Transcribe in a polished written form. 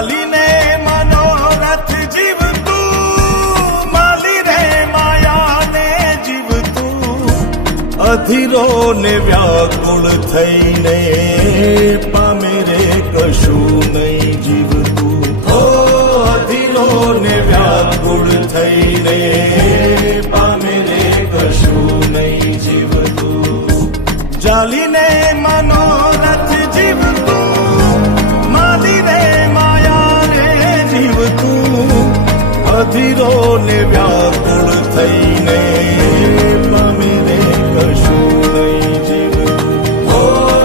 ચાલીને મનોરથ જીવતું, માલી રે માયાને જીવતું, અધીરો ને વ્યાકુળ થઈને પામે રે કશું નહીં જીવતું. ઓ અધીરો ને વ્યાકુળ થઈને પામે રે કશું નહીં જીવતું. ચાલીને મનોરથ જીવતું, માલી રે માયા રે જીવતું, અધીરો ને વ્યા